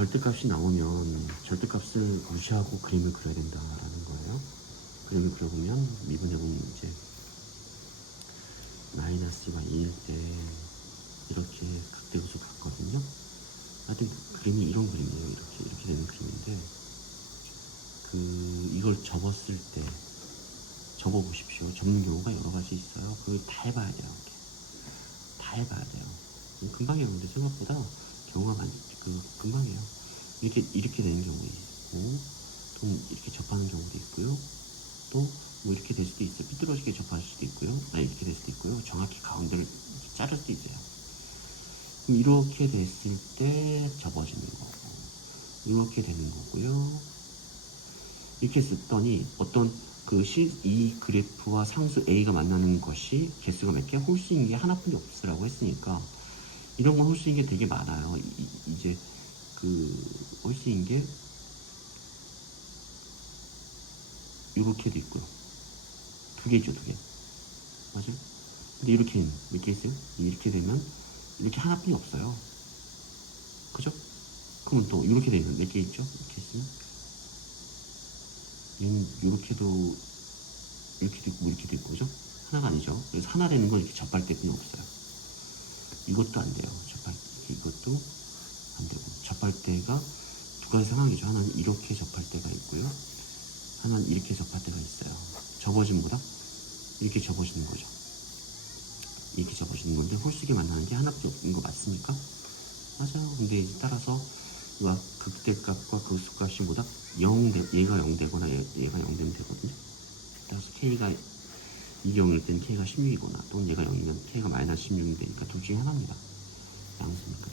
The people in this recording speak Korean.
절대값이 나오면 절대값을 무시하고 그림을 그려야 된다라는 거예요. 그림을 그려보면 미분해보면 이제 마이너스 2일 때 이렇게 극대구수 같거든요. 하여튼 그 그림이 이런 그림이에요. 이렇게 이렇게 되는 그림인데 그 이걸 접었을 때 접어 보십시오. 접는 경우가 여러 가지 있어요. 그걸 다 해봐야 돼요. 이렇게. 다 해봐야 돼요. 금방 해요. 근데 생각보다 경우가 많이 그 금방 해요. 이렇게 이렇게 되는 경우도 있고 또 이렇게 접하는 경우도 있고요. 또 뭐 이렇게 될 수도 있어요. 삐뚤어지게 접할 수도 있고요. 아니 이렇게 될 수도 있고요. 정확히 가운데를 자를 수도 있어요. 그럼 이렇게 됐을 때 접어지는 거고 이렇게 되는 거고요. 이렇게 썼더니 어떤 그 시, 이 그래프와 상수 A가 만나는 것이 개수가 몇 개? 홀수인 게 하나뿐이 없으라고 했으니까 이런 건 홀수인 게 되게 많아요. 이, 이제 그 홀수인 게 이렇게도 있고요. 두 개죠, 두 개. 맞아요? 근데 이렇게 몇개 있어요? 이렇게 되면 이렇게 하나뿐이 없어요. 그죠? 그러면 또 이렇게 되면 몇 개 있죠? 이렇게 있으면 얘는 이렇게도 이렇게도 있고 이렇게도 있고 그죠? 하나가 아니죠. 그래서 하나 되는 건 이렇게 접할 때뿐이 없어요. 이것도 안 돼요. 접할 때 이것도 안 되고 접할 때가 두 가지 상황이죠. 하나는 이렇게 접할 때가 있고요. 하나는 이렇게 접할 때가 있어요. 접어짐보다 이렇게 접어지는 거죠. 이렇게 접어지는 건데 홀수기 만나는 게 하나밖에 없는 거 맞습니까? 맞아요. 근데 이제 따라서 와 극대값과 그 수값이 보다 0 되, 얘가 0 되거나 얘, 얘가 0 되면 되거든요. 따라서 k가 이게 0일 때는 k가 16이거나 또는 얘가 0이면 k가 마이너스 16이 되니까 둘 중에 하나입니다. 양수니까.